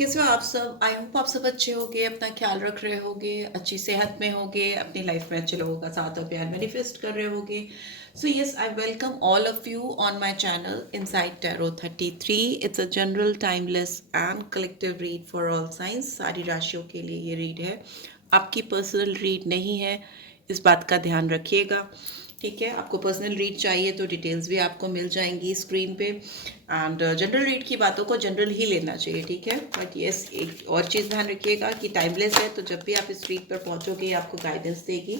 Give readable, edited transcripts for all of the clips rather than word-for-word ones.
कैसे हो आप सब? आई होप आप सब अच्छे होगे, अपना ख्याल रख रहे होगे, अच्छी सेहत में होगे, अपनी लाइफ में अच्छे लोगों का साथ और प्यार मैनिफेस्ट कर रहे होगे. So yes, I welcome all of you on my channel inside tarot 33. It's a general timeless and collective read for all science. सारी राशियों के लिए ये रीड है, आपकी पर्सनल रीड नहीं है, इस बात का ध्यान रखिएगा. ठीक है, आपको पर्सनल रीड चाहिए तो डिटेल्स भी आपको मिल जाएंगी स्क्रीन पे. एंड जनरल रीड की बातों को जनरल ही लेना चाहिए, ठीक है. बट यस, एक और चीज़ ध्यान रखिएगा कि टाइमलेस है, तो जब भी आप इस रीड पर पहुंचोगे आपको गाइडेंस देगी.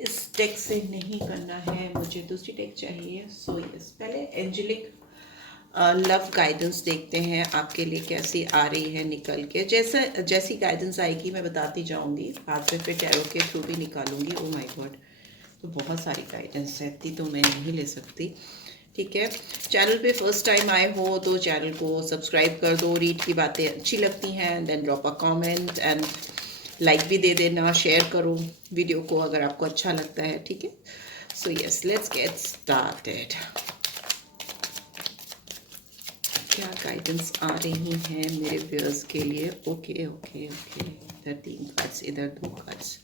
इस टेक से नहीं करना है, मुझे दूसरी टेक चाहिए. सो यस, पहले एंजेलिक लव गाइडेंस देखते हैं आपके लिए कैसी आ रही है निकल के. जैसी गाइडेंस आएगी मैं बताती जाऊंगी, बाद में फिर टैरो के थ्रू भी निकालूंगी. ओ माय गॉड, तो बहुत सारी गाइडेंस है, इतनी तो मैं नहीं ले सकती. ठीक है, चैनल पे फर्स्ट टाइम आए हो तो चैनल को सब्सक्राइब कर दो. रीड की बातें अच्छी लगती हैं then drop a comment and like भी दे देना, शेयर करो वीडियो को अगर आपको अच्छा लगता है. ठीक है, so yes, let's get started. क्या गाइडेंस आ रही हैं मेरे व्यूअर्स के लिए? ओके ओके ओके, इधर 3 कार्ड्स, इधर 2 कार्ड्स.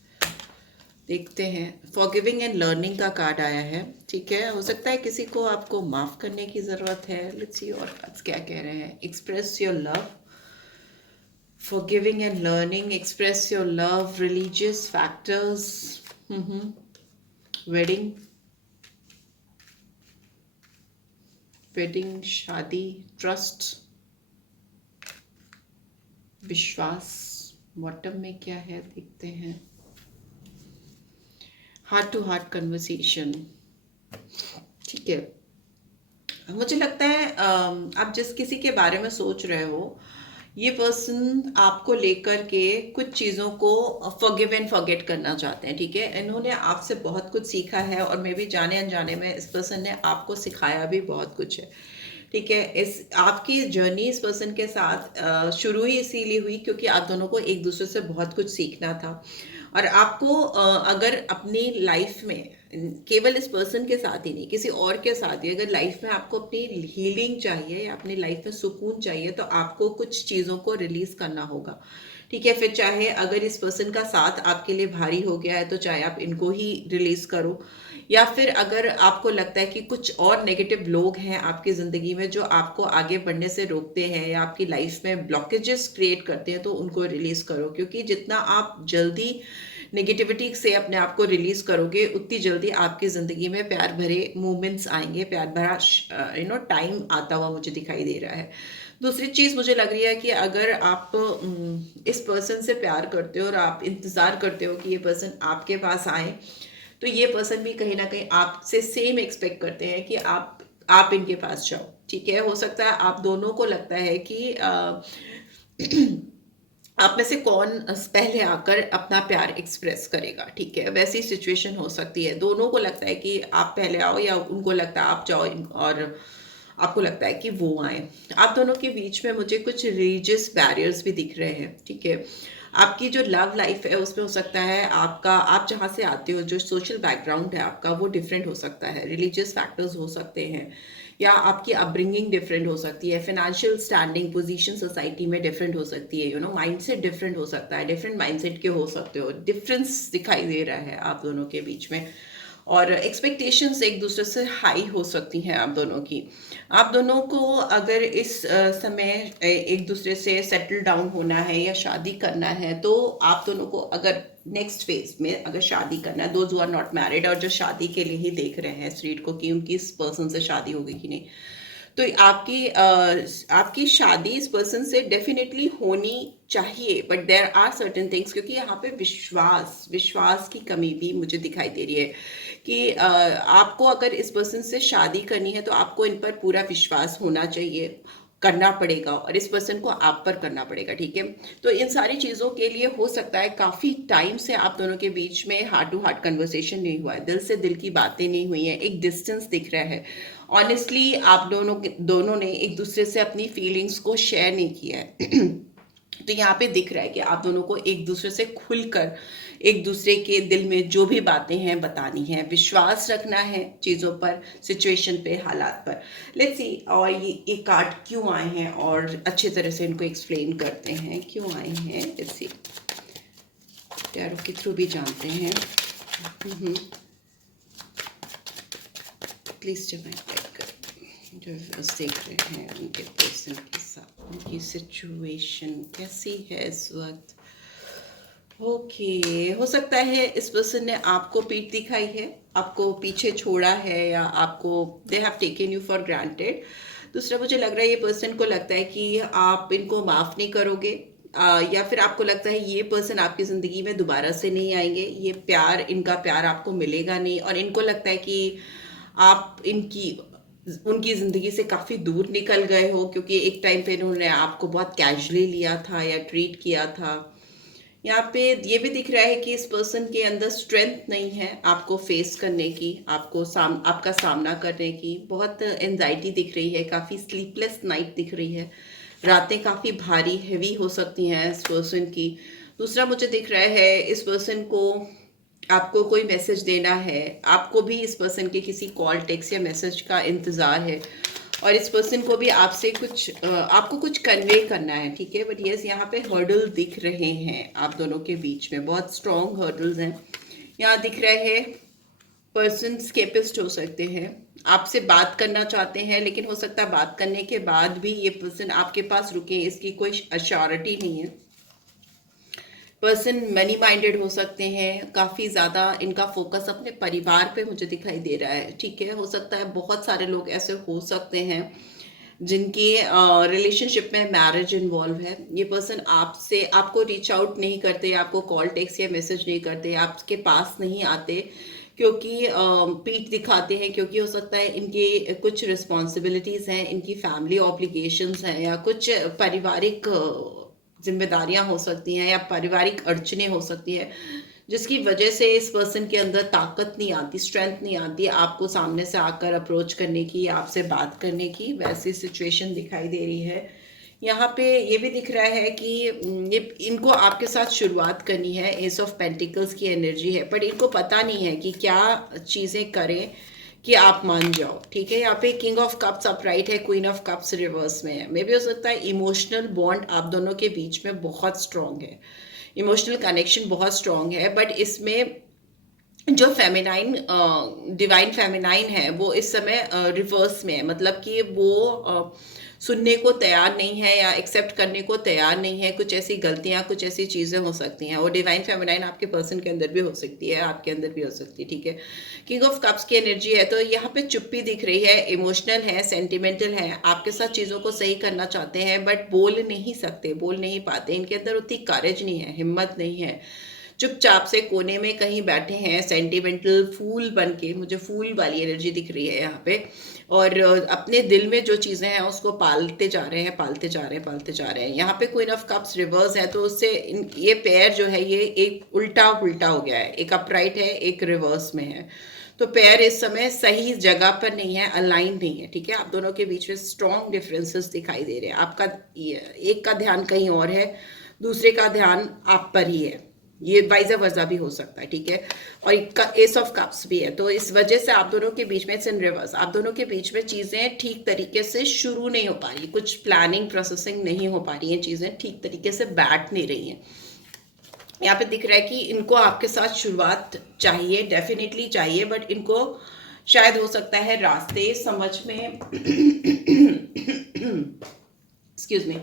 देखते हैं. फॉरगिविंग एंड लर्निंग का कार्ड आया है. ठीक है, हो सकता है किसी को आपको माफ करने की ज़रूरत है. लेट्स सी और कार्ड्स क्या कह रहे हैं. Express your love, forgiving and learning, express your love, religious factors, wedding, wedding, शादी, ट्रस्ट, विश्वास. बॉटम में क्या है देखते हैं. Heart to heart conversation. ठीक है, मुझे लगता है आप जिस किसी के बारे में सोच रहे हो, ये पर्सन आपको लेकर के कुछ चीज़ों को फॉरगिव एंड फॉरगेट करना चाहते हैं. ठीक है, इन्होंने आपसे बहुत कुछ सीखा है और मे भी जाने अनजाने में इस पर्सन ने आपको सिखाया भी बहुत कुछ है. ठीक है, इस आपकी जर्नी इस पर्सन के साथ शुरू ही इसीलिए हुई क्योंकि आप दोनों को एक दूसरे से बहुत कुछ सीखना था. और आपको अगर अपनी लाइफ में केवल इस पर्सन के साथ ही नहीं, किसी और के साथ भी अगर लाइफ में आपको अपनी हीलिंग चाहिए या अपनी लाइफ में सुकून चाहिए तो आपको कुछ चीज़ों को रिलीज करना होगा. ठीक है, फिर चाहे अगर इस पर्सन का साथ आपके लिए भारी हो गया है तो चाहे आप इनको ही रिलीज करो, या फिर अगर आपको लगता है कि कुछ और नेगेटिव लोग हैं आपकी ज़िंदगी में जो आपको आगे बढ़ने से रोकते हैं या आपकी लाइफ में ब्लॉकेजेस क्रिएट करते हैं, तो उनको रिलीज करो. क्योंकि जितना आप जल्दी नेगेटिविटी से अपने आप को रिलीज करोगे उतनी जल्दी आपकी ज़िंदगी में प्यार भरे मोमेंट्स आएंगे, प्यार भरा टाइम आता हुआ मुझे दिखाई दे रहा है. दूसरी चीज़ मुझे लग रही है कि अगर आप इस पर्सन से प्यार करते हो और आप इंतज़ार करते हो कि ये पर्सन आपके पास आए, तो ये पर्सन भी कहीं ना कहीं आपसे सेम एक्सपेक्ट करते हैं कि आप इनके पास जाओ. ठीक है, हो सकता है आप दोनों को लगता है कि आप में से कौन पहले आकर अपना प्यार एक्सप्रेस करेगा. ठीक है, वैसी सिचुएशन हो सकती है. दोनों को लगता है कि आप पहले आओ या उनको लगता है आप जाओ, और आपको लगता है कि वो आए. आप दोनों के बीच में मुझे कुछ रिलीजियस बैरियर्स भी दिख रहे हैं. ठीक है, आपकी जो लव लाइफ है उसमें हो सकता है आपका, आप जहाँ से आते हो, जो सोशल बैकग्राउंड है आपका, वो डिफरेंट हो सकता है. रिलीजियस फैक्टर्स हो सकते हैं, या आपकी अपब्रिंगिंग डिफरेंट हो सकती है. फाइनेंशियल स्टैंडिंग, पोजीशन सोसाइटी में डिफरेंट हो सकती है. माइंडसेट डिफरेंट हो सकता है, डिफरेंट माइंडसेट के हो सकते हो. डिफरेंस दिखाई दे रहा है आप दोनों के बीच में. और एक्सपेक्टेशंस एक दूसरे से हाई हो सकती हैं आप दोनों की. आप दोनों को अगर इस समय एक दूसरे से सेटल डाउन होना है या शादी करना है, तो आप दोनों को अगर नेक्स्ट फेज में अगर शादी करना है, those who are not married और जो शादी के लिए ही देख रहे हैं इस रीड को कि उनकी इस पर्सन से शादी होगी कि नहीं, तो आपकी शादी इस पर्सन से डेफिनेटली होनी चाहिए. But there are certain things, क्योंकि यहाँ पे विश्वास की कमी भी मुझे दिखाई दे रही है कि आपको अगर इस पर्सन से शादी करनी है तो आपको इन पर पूरा विश्वास होना चाहिए, करना पड़ेगा, और इस पर्सन को आप पर करना पड़ेगा. ठीक है, तो इन सारी चीज़ों के लिए हो सकता है काफ़ी टाइम से आप दोनों के बीच में हार्ट टू हार्ट कन्वर्सेशन नहीं हुआ है, दिल से दिल की बातें नहीं हुई हैं, एक डिस्टेंस दिख रहा है. ऑनेस्टली आप दोनों ने एक दूसरे से अपनी फीलिंग्स को शेयर नहीं किया है. तो यहाँ पे दिख रहा है कि आप दोनों को एक दूसरे से खुलकर एक दूसरे के दिल में जो भी बातें हैं बतानी है, विश्वास रखना है चीज़ों पर, सिचुएशन पे, हालात पर। लेट्स सी और ये कार्ड क्यों आए हैं और अच्छे तरह से इनको एक्सप्लेन करते हैं क्यों आए हैं। लेट्स सी टैरो के थ्रू भी जानते हैं। प्लीज डिवाइन गाइड करें जो व्यूअर्स देख रहे हैं उनके पर्सन के साथ उनकी सिचुएशन कैसी है इस वक्त। ओके हो सकता है इस पर्सन ने आपको पीठ दिखाई है, आपको पीछे छोड़ा है, या आपको they have taken you for granted. दूसरा मुझे लग रहा है ये पर्सन को लगता है कि आप इनको माफ़ नहीं करोगे, या फिर आपको लगता है ये पर्सन आपकी ज़िंदगी में दोबारा से नहीं आएंगे, ये प्यार, इनका प्यार आपको मिलेगा नहीं, और इनको लगता है कि आप उनकी ज़िंदगी से काफ़ी दूर निकल गए हो, क्योंकि एक टाइम पे इन्होंने आपको बहुत कैजुअली लिया था या ट्रीट किया था। यहाँ पे ये भी दिख रहा है कि इस पर्सन के अंदर स्ट्रेंथ नहीं है आपको फेस करने की, आपका सामना करने की। बहुत एंजाइटी दिख रही है, काफ़ी स्लीपलेस नाइट दिख रही है, रातें काफ़ी भारी हैवी हो सकती हैं इस पर्सन की। दूसरा मुझे दिख रहा है इस पर्सन को आपको कोई मैसेज देना है, आपको भी इस पर्सन के किसी कॉल, टेक्स्ट या मैसेज का इंतज़ार है, और इस पर्सन को भी आपसे आपको कुछ कन्वे करना है, ठीक है। बट यस यहाँ पे हर्डल दिख रहे हैं आप दोनों के बीच में, बहुत स्ट्रॉन्ग हर्डल्स हैं यहाँ दिख रहे हैं। पर्सन स्केपिस्ट हो सकते हैं, आपसे बात करना चाहते हैं, लेकिन हो सकता है बात करने के बाद भी ये पर्सन आपके पास रुके, इसकी कोई अश्योरिटी नहीं है। पर्सन मनी माइंडेड हो सकते हैं, काफ़ी ज़्यादा इनका फोकस अपने परिवार पे मुझे दिखाई दे रहा है, ठीक है। हो सकता है बहुत सारे लोग ऐसे हो सकते हैं जिनकी रिलेशनशिप में मैरिज इन्वॉल्व है। ये पर्सन आपको रीच आउट नहीं करते, आपको कॉल, टेक्स्ट या मैसेज नहीं करते, आपके पास नहीं आते, क्योंकि पीठ दिखाते हैं, क्योंकि हो सकता है इनकी कुछ रिस्पॉन्सिबिलिटीज़ हैं, इनकी फैमिली ऑब्लिगेशंस हैं, या कुछ पारिवारिक जिम्मेदारियां हो सकती हैं, या पारिवारिक अड़चने हो सकती है, जिसकी वजह से इस पर्सन के अंदर ताकत नहीं आती, स्ट्रेंथ नहीं आती आपको सामने से आकर अप्रोच करने की, आपसे बात करने की। वैसी सिचुएशन दिखाई दे रही है। यहाँ पे ये भी दिख रहा है कि इनको आपके साथ शुरुआत करनी है, एस ऑफ पेंटिकल्स की एनर्जी है, बट इनको पता नहीं है कि क्या चीज़ें करें कि आप मान जाओ, ठीक है। यहाँ पे किंग ऑफ कप्स अपराइट है, क्वीन ऑफ कप्स रिवर्स में है। मे भी हो सकता है इमोशनल बॉन्ड आप दोनों के बीच में बहुत स्ट्रॉन्ग है, इमोशनल कनेक्शन बहुत स्ट्रॉन्ग है, बट इसमें जो फेमिनाइन, डिवाइन फेमिनाइन है वो इस समय रिवर्स में है, मतलब कि वो सुनने को तैयार नहीं है या एक्सेप्ट करने को तैयार नहीं है। कुछ ऐसी गलतियां, कुछ ऐसी चीज़ें हो सकती हैं, और डिवाइन फेमिनाइन आपके पर्सन के अंदर भी हो सकती है, आपके अंदर भी हो सकती है, ठीक है। किंग ऑफ कप्स की एनर्जी है, तो यहाँ पे चुप्पी दिख रही है, इमोशनल है, सेंटिमेंटल है, आपके साथ चीज़ों को सही करना चाहते हैं, बट बोल नहीं सकते, बोल नहीं पाते, इनके अंदर उतनी करेज नहीं है, हिम्मत नहीं है, चुपचाप से कोने में कहीं बैठे हैं, सेंटिमेंटल फूल बन के। मुझे फूल वाली एनर्जी दिख रही है यहाँ पे, और अपने दिल में जो चीज़ें हैं उसको पालते जा रहे हैं, पालते जा रहे हैं, पालते जा रहे हैं। यहाँ पे क्वीन ऑफ कप्स रिवर्स है, तो उससे ये पेयर जो है ये एक उल्टा उल्टा हो गया है, एक अपराइट है, एक रिवर्स में है, तो पेयर इस समय सही जगह पर नहीं है, अलाइन नहीं है, ठीक है। आप दोनों के बीच में स्ट्रॉन्ग डिफरेंसेस दिखाई दे रहे हैं। आपका एक का ध्यान कहीं और है, दूसरे का ध्यान आप पर ही है, ये वाइजा वर्जा भी हो सकता है, ठीक है। और एस ऑफ कप्स भी है, तो इस वजह से आप दोनों के बीच में, इट्स इन रिवर्स, आप दोनों के बीच में चीज़ें ठीक तरीके से शुरू नहीं हो पा रही, कुछ प्लानिंग प्रोसेसिंग नहीं हो पा रही हैं, चीज़ें ठीक तरीके से बैठ नहीं रही हैं। यहाँ पे दिख रहा है कि इनको आपके साथ शुरुआत चाहिए, डेफिनेटली चाहिए, बट इनको शायद हो सकता है रास्ते समझ में एक्सक्यूज मी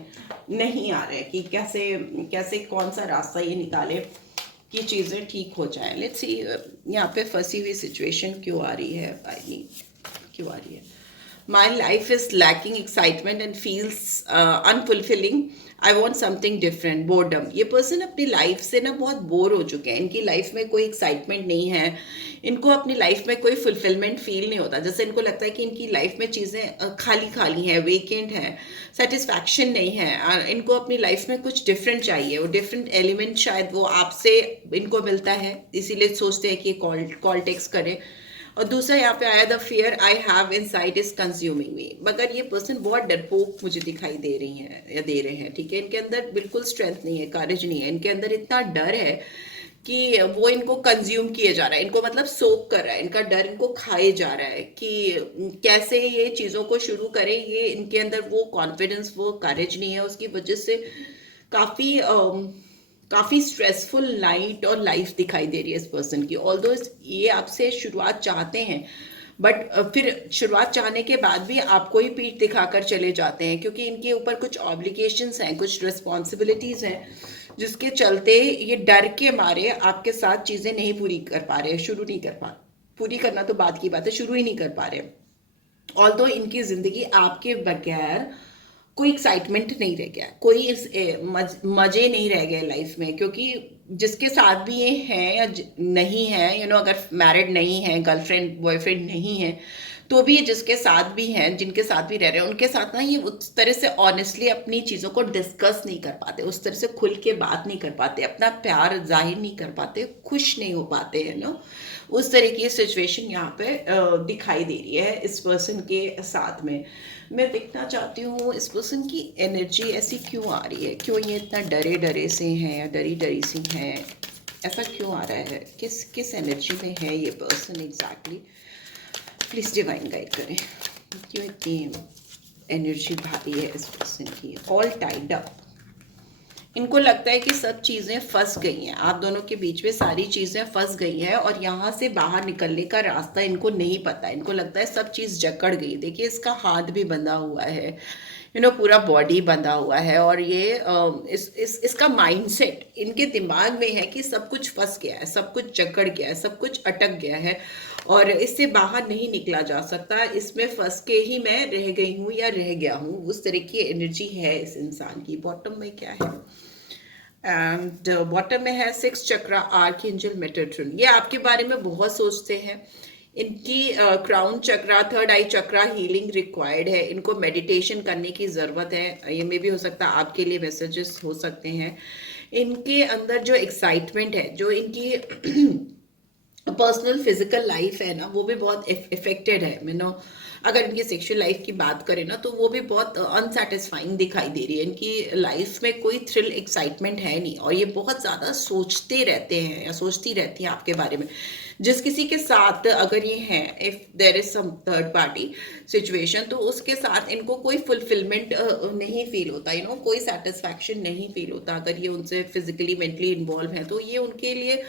नहीं आ रहे कि कैसे कैसे कौन सा रास्ता ये निकाले कि चीज़ें ठीक हो जाए। लेट्स सी यहाँ पे फंसी हुई सिचुएशन क्यों आ रही है, क्यों आ रही है। My life is lacking excitement and feels unfulfilling, I want something different, boredom. ये पर्सन अपनी लाइफ से ना बहुत बोर हो चुके हैं, इनकी लाइफ में कोई एक्साइटमेंट नहीं है, इनको अपनी लाइफ में कोई फुलफिलमेंट फील नहीं होता, जैसे इनको लगता है कि इनकी लाइफ में चीज़ें खाली खाली हैं, वेकेंट है, सेटिस्फैक्शन नहीं है। इनको अपनी लाइफ में कुछ डिफरेंट चाहिए, वो डिफरेंट एलिमेंट शायद वो आपसे इनको मिलता है, इसीलिए सोचते हैं कि कॉल टेक्स्ट करें, और दूसरा यहाँ पे आया the fear I have inside is consuming me. मगर ये पर्सन बहुत डरपोक मुझे दिखाई दे रही हैं या दे रहे हैं, ठीक है। इनके अंदर बिल्कुल स्ट्रेंथ नहीं है, करेज नहीं है, इनके अंदर इतना डर है कि वो इनको कंज्यूम किए जा रहा है, इनको मतलब सोक कर रहा है, इनका डर इनको खाए जा रहा है कि कैसे ये चीज़ों को शुरू करें। ये इनके अंदर वो कॉन्फिडेंस, वो करेज नहीं है, उसकी वजह से काफ़ी काफ़ी स्ट्रेसफुल नाइट और लाइफ दिखाई दे रही है इस पर्सन की। ऑल्दो ये आपसे शुरुआत चाहते हैं, बट फिर शुरुआत चाहने के बाद भी आपको ही पीठ दिखाकर चले जाते हैं, क्योंकि इनके ऊपर कुछ ऑब्लिगेशंस हैं, कुछ रिस्पॉन्सिबिलिटीज़ हैं, जिसके चलते ये डर के मारे आपके साथ चीज़ें नहीं पूरी कर पा रहे, शुरू नहीं कर पा, पूरी करना तो बात की बात है, शुरू ही नहीं कर पा रहे। ऑल्दो इनकी ज़िंदगी आपके बगैर कोई एक्साइटमेंट नहीं रह गया, कोई मजे नहीं रह गए लाइफ में, क्योंकि जिसके साथ भी ये हैं या नहीं है, अगर मैरिड नहीं है, गर्लफ्रेंड बॉयफ्रेंड नहीं है, तो भी जिसके साथ भी हैं, जिनके साथ भी रह रहे हैं, उनके साथ ना ये उस तरह से ऑनेस्टली अपनी चीज़ों को डिस्कस नहीं कर पाते, उस तरह से खुल के बात नहीं कर पाते, अपना प्यार जाहिर नहीं कर पाते, खुश नहीं हो पाते हैं ना। उस तरह की सिचुएशन यहाँ पे दिखाई दे रही है इस पर्सन के साथ में। मैं देखना चाहती हूँ इस पर्सन की एनर्जी ऐसी क्यों आ रही है, क्यों ये इतना डरे डरे से हैं या डरी डरी सी हैं, ऐसा क्यों आ रहा है, किस किस एनर्जी में है ये person exactly. Please divine guide करें, क्यों इतनी एनर्जी भारी है इस पर्सन की। ऑल टाइड अप, इनको लगता है कि सब चीज़ें फंस गई हैं, आप दोनों के बीच में सारी चीज़ें फंस गई हैं और यहाँ से बाहर निकलने का रास्ता इनको नहीं पता। इनको लगता है सब चीज़ जकड़ गई। देखिए इसका हाथ भी बंधा हुआ है, पूरा बॉडी बंधा हुआ है, और ये इसका माइंडसेट इनके दिमाग में है कि सब कुछ फंस गया है, सब कुछ जकड़ गया है, सब कुछ अटक गया है और इससे बाहर नहीं निकला जा सकता, इसमें फंस के ही मैं रह गई हूँ या रह गया हूँ। उस तरह की एनर्जी है इस इंसान की। बॉटम में क्या है? एंड बॉटम में है 6 चक्रा आर्कएंजल मेटाट्रॉन। ये आपके बारे में बहुत सोचते हैं। इनकी क्राउन चक्रा, थर्ड आई चक्रा हीलिंग रिक्वायर्ड है, इनको मेडिटेशन करने की ज़रूरत है। ये में भी हो सकता है आपके लिए मैसेजेस हो सकते हैं। इनके अंदर जो एक्साइटमेंट है, जो इनकी पर्सनल फिजिकल लाइफ है ना, वो भी बहुत इफेक्टेड है। अगर इनकी सेक्सुअल लाइफ की बात करें ना, तो वो भी बहुत अनसेटिस्फाइंग दिखाई दे रही है। इनकी लाइफ में कोई थ्रिल एक्साइटमेंट है नहीं और ये बहुत ज़्यादा सोचते रहते हैं या सोचती रहती हैं आपके बारे में। जिस किसी के साथ अगर ये हैं, if there is some third party situation, तो उसके साथ इनको कोई फुलफिलमेंट नहीं फील होता, कोई सेटिस्फैक्शन नहीं फील होता। अगर ये उनसे फिजिकली मेंटली इन्वॉल्व हैं तो ये उनके लिए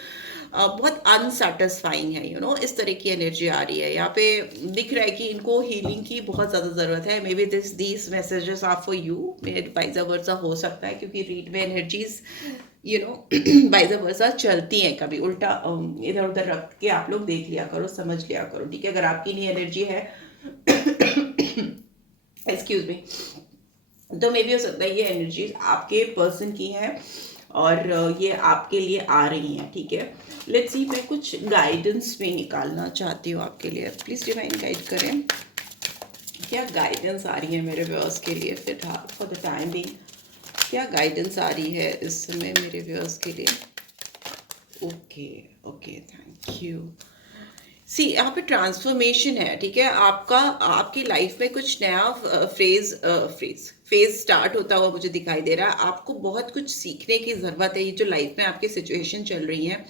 बहुत अनसेटिस्फाइंग है। इस तरह की एनर्जी आ रही है। यहाँ पे दिख रहा है कि इनको हीलिंग की बहुत ज़्यादा ज़रूरत है। Maybe these messages are for you, मेरे वाइज़ वर्सा हो सकता है, क्योंकि रीड में एनर्जीज वाइज़ वर्सा चलती हैं, कभी उल्टा इधर उधर रख के आप लोग देख लिया करो, समझ लिया करो, ठीक है। अगर आपकी नहीं एनर्जी है एक्सक्यूज मी, तो मे बी हो सकता है ये एनर्जीज आपके पर्सन की है और ये आपके लिए आ रही हैं, ठीक है। लेट्स सी, मैं कुछ गाइडेंस में निकालना चाहती हूँ आपके लिए। प्लीज़ डिवाइन गाइड करें, क्या गाइडेंस आ रही है मेरे व्यूअर्स के लिए फिलहाल फॉर द टाइम बीइंग। क्या गाइडेंस आ रही है इस समय मेरे व्यूअर्स के लिए? Okay okay, thank you. See, यहाँ पे ट्रांसफॉर्मेशन है, ठीक है। आपकी लाइफ में कुछ नया फेज स्टार्ट होता हुआ मुझे दिखाई दे रहा है। आपको बहुत कुछ सीखने की ज़रूरत है। ये जो लाइफ में आपकी सिचुएशन चल रही है,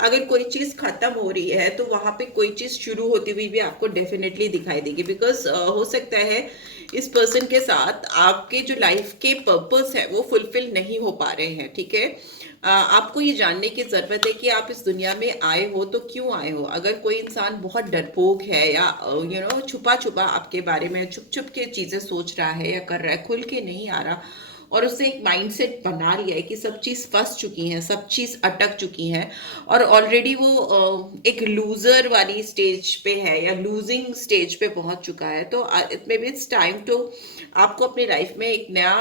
अगर कोई चीज़ ख़त्म हो रही है तो वहाँ पे कोई चीज़ शुरू होती हुई भी आपको डेफिनेटली दिखाई देगी। बिकॉज हो सकता है इस पर्सन के साथ आपके जो लाइफ के पर्पस है वो फुलफिल नहीं हो पा रहे हैं, ठीक है। आपको ये जानने की ज़रूरत है कि आप इस दुनिया में आए हो तो क्यों आए हो। अगर कोई इंसान बहुत डरपोक है या छुपा छुपा आपके बारे में छुप छुप के चीज़ें सोच रहा है या कर रहा है, खुल के नहीं आ रहा और उसने एक माइंडसेट बना लिया है कि सब चीज़ फंस चुकी हैं, सब चीज़ अटक चुकी हैं और ऑलरेडी वो एक लूज़र वाली स्टेज पे है या लूजिंग स्टेज पे पहुंच चुका है, तो it may be it's time to आपको अपनी लाइफ में एक नया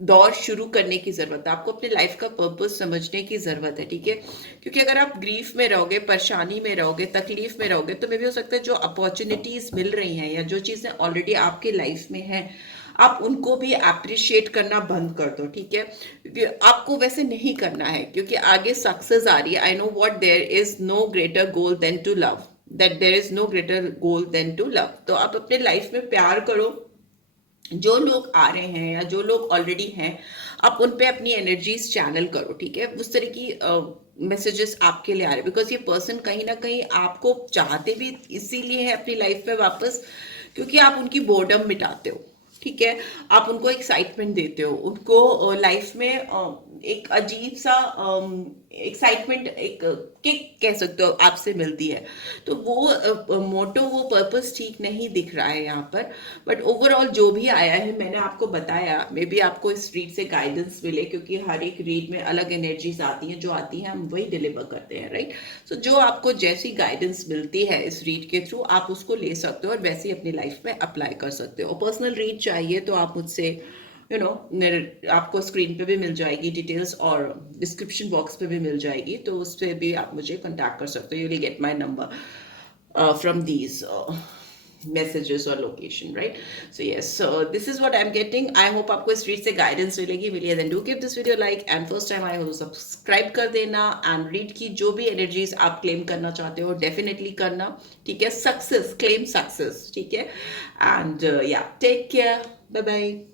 दौर शुरू करने की ज़रूरत है। आपको अपने लाइफ का पर्पस समझने की ज़रूरत है, ठीक है। क्योंकि अगर आप ग्रीफ में रहोगे, परेशानी में रहोगे, तकलीफ में रहोगे, तो मे भी हो सकता है जो अपॉर्चुनिटीज़ मिल रही हैं या जो चीज़ें ऑलरेडी आपके लाइफ में हैं, आप उनको भी अप्रिशिएट करना बंद कर दो, ठीक है। आपको वैसे नहीं करना है क्योंकि आगे सक्सेस आ रही है। I know what, there is no greater goal than to love, that there is no greater goal than to love. तो आप अपने लाइफ में प्यार करो, जो लोग आ रहे हैं या जो लोग ऑलरेडी हैं, आप उन पे अपनी एनर्जीज चैनल करो, ठीक है। उस तरह की मैसेजेस आपके लिए आ रहे हैं, बिकॉज ये पर्सन कहीं ना कहीं आपको चाहते भी इसीलिए है अपनी लाइफ में वापस, क्योंकि आप उनकी बोर्डम मिटाते हो, ठीक है। आप उनको एक्साइटमेंट देते हो, उनको लाइफ में एक अजीब सा एक्साइटमेंट, एक किक कह सकते हो, आपसे मिलती है। तो वो मोटो, वो पर्पस ठीक नहीं दिख रहा है यहाँ पर। बट ओवरऑल जो भी आया है मैंने आपको बताया, मे बी आपको इस रीड से गाइडेंस मिले, क्योंकि हर एक रीड में अलग एनर्जीज आती हैं, जो आती हैं हम वही डिलीवर करते हैं, राइट। सो जो आपको जैसी गाइडेंस मिलती है इस रीड के थ्रू, आप उसको ले सकते हो और वैसे ही अपनी लाइफ में अप्लाई कर सकते हो। पर्सनल रीड चाहिए तो आप मुझसे मेरे आपको स्क्रीन पे भी मिल जाएगी डिटेल्स, और डिस्क्रिप्शन बॉक्स पे भी मिल जाएगी, तो उस पर भी आप मुझे कांटेक्ट कर सकते हो। You will get my number from these messages or location, right? So yes, so this is what I'm getting. I hope आपको इस रीड से गाइडेंस मिलेगी। मिलिए then do give this video like, and first time आए हो तो subscribe कर देना, एंड रीड की जो भी एनर्जीज आप क्लेम करना चाहते हो डेफिनेटली करना, ठीक है। सक्सेस, क्लेम सक्सेस, ठीक है। एंड या टेक केयर, बाय बाय।